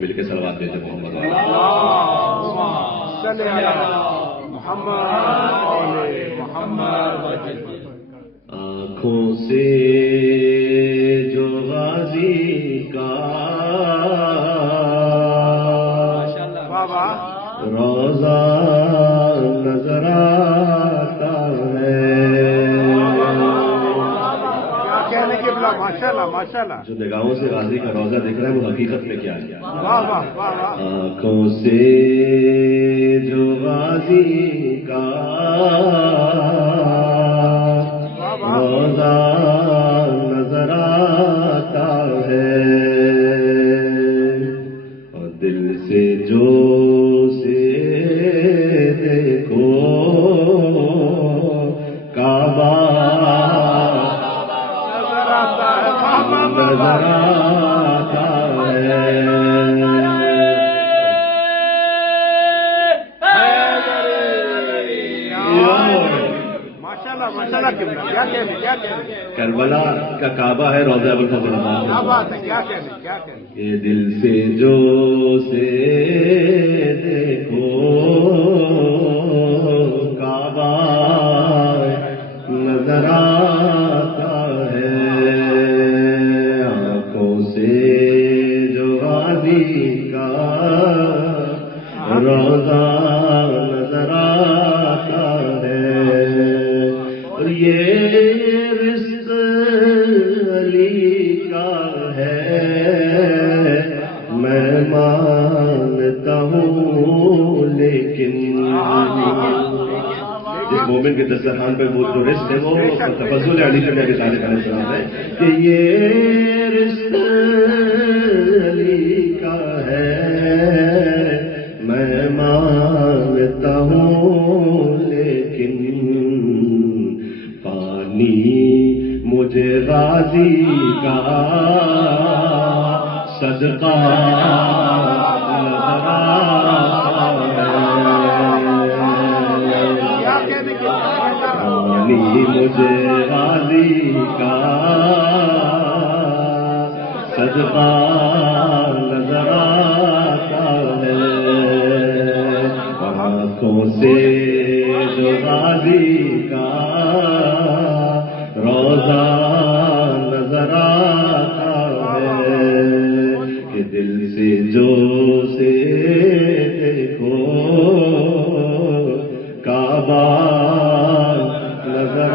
مل کے صلوات دیتے محمد صلی اللہ محمد محمد آنکھوں سے جو غازی کا روزہ نظر آتا ہے، ماشاء اللہ ماشاء اللہ، جو نگاہوں سے غازی کا روزہ دیکھ رہا ہے وہ حقیقت میں کیا ہے؟ واہ واہ واہ واہ، آنکھوں سے جو غازی کا روزہ نظر آتا ہے، اور دل سے جو سے دیکھو کعبہ نظر آتا ہے۔ کربلا کا کعبہ ہے روضہ ابوالفضل یہ دل سے جو سے دیکھو کعبہ نظر آتا ہے، آنکھوں سے جو غازی کا روضہ نظر آتا ہے، اور یہ رزق علی کا ہے میں مانتا ہوں، لیکن جس مومن کے دسترخوان پہ وہ جو رزق ہے وہ تفضل علی سے میرے طالب علیہ السلام ہے کہ یہ رزق علی کا ہے میں مانتا ہوں، لیکن پانی مجھے غازی کا صدقہ نظر آتا ہے، پانی مجھے غازی کا صدقہ نظر آتا ہے، آنکھوں سے جو غازی کا روزہ نظر آتا ہے، کہ دل سے جو سے دیکھو کعبہ نظر